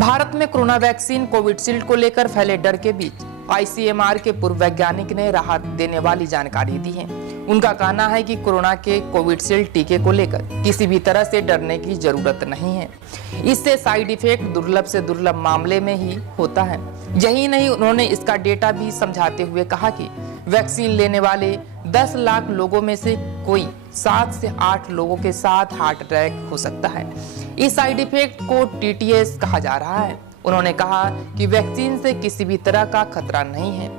भारत में corona vaccine Covishield को लेकर फैले डर के बीच आईसीएमआर के पूर्व वैज्ञानिक ने राहत देने वाली जानकारी दी है। उनका कहना है कि कोरोना के कोविशील्ड टीके को लेकर किसी भी तरह से डरने की जरूरत नहीं है। इससे साइड इफेक्ट दुर्लभ से दुर्लभ मामले में ही होता है। यही नहीं, उन्होंने इसका डेटा भी समझाते हुए कहा कि वैक्सीन लेने वाले 10 लाख लोगों में से कोई 7 से 8 लोगों के साथ हार्ट अटैक हो सकता है। इस साइड इफेक्ट को टीटीएस कहा जा रहा है। उन्होंने कहा कि वैक्सीन से किसी भी तरह का खतरा नहीं है।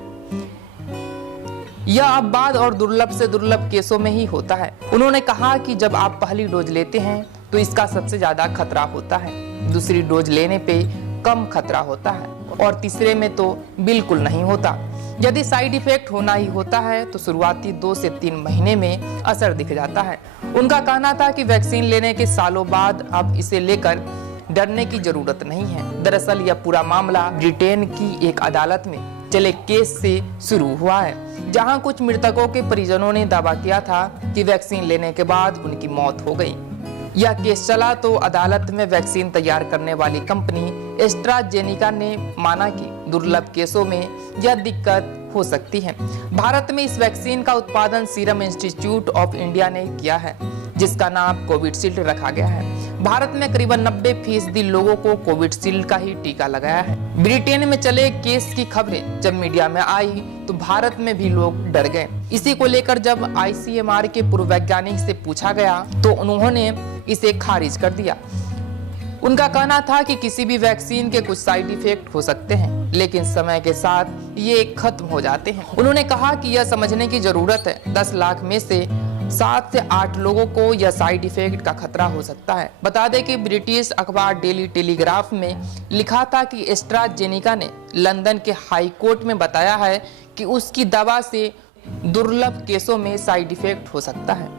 यह अपवाद और दुर्लभ से दुर्लभ केसों में ही होता है। उन्होंने कहा कि जब आप पहली डोज लेते हैं तो इसका सबसे ज्यादा खतरा होता है, दूसरी डोज लेने पे कम खतरा होता है और तीसरे में तो बिल्कुल नहीं होता। यदि साइड इफेक्ट होना ही होता है तो शुरुआती 2 से 3 महीने में असर दिख जाता है। उनका कहना था कि वैक्सीन लेने के सालों बाद अब इसे लेकर डरने की जरूरत नहीं है। दरअसल यह पूरा मामला ब्रिटेन की एक अदालत में चले केस से शुरू हुआ है, जहां कुछ मृतकों के परिजनों ने दावा किया था कि वैक्सीन लेने के बाद उनकी मौत हो गई। यह केस चला तो अदालत में वैक्सीन तैयार करने वाली कंपनी एस्ट्राजेनेका ने माना कि दुर्लभ केसों में यह दिक्कत हो सकती है। भारत में इस वैक्सीन का उत्पादन सीरम इंस्टीट्यूट ऑफ इंडिया ने किया है, जिसका नाम कोविशील्ड रखा गया है। भारत में करीबन 90% लोगों को कोविशील्ड का ही टीका लगाया है। ब्रिटेन में चले केस की खबरें जब मीडिया में आई तो भारत में भी लोग डर गए। इसी को लेकर जब आईसीएमआर के पूर्व वैज्ञानिक से पूछा गया तो उन्होंने इसे खारिज कर दिया। उनका कहना था कि किसी भी वैक्सीन के कुछ साइड इफेक्ट हो सकते हैं, लेकिन समय के साथ ये खत्म हो जाते हैं। उन्होंने कहा कि यह समझने की जरूरत है 10 लाख में से 7 से 8 लोगों को यह साइड इफेक्ट का खतरा हो सकता है। बता दें कि ब्रिटिश अखबार डेली टेलीग्राफ में लिखा था कि एस्ट्राजेनेका ने लंदन के हाई कोर्ट में बताया है कि उसकी दवा से दुर्लभ केसों में साइड इफेक्ट हो सकता है।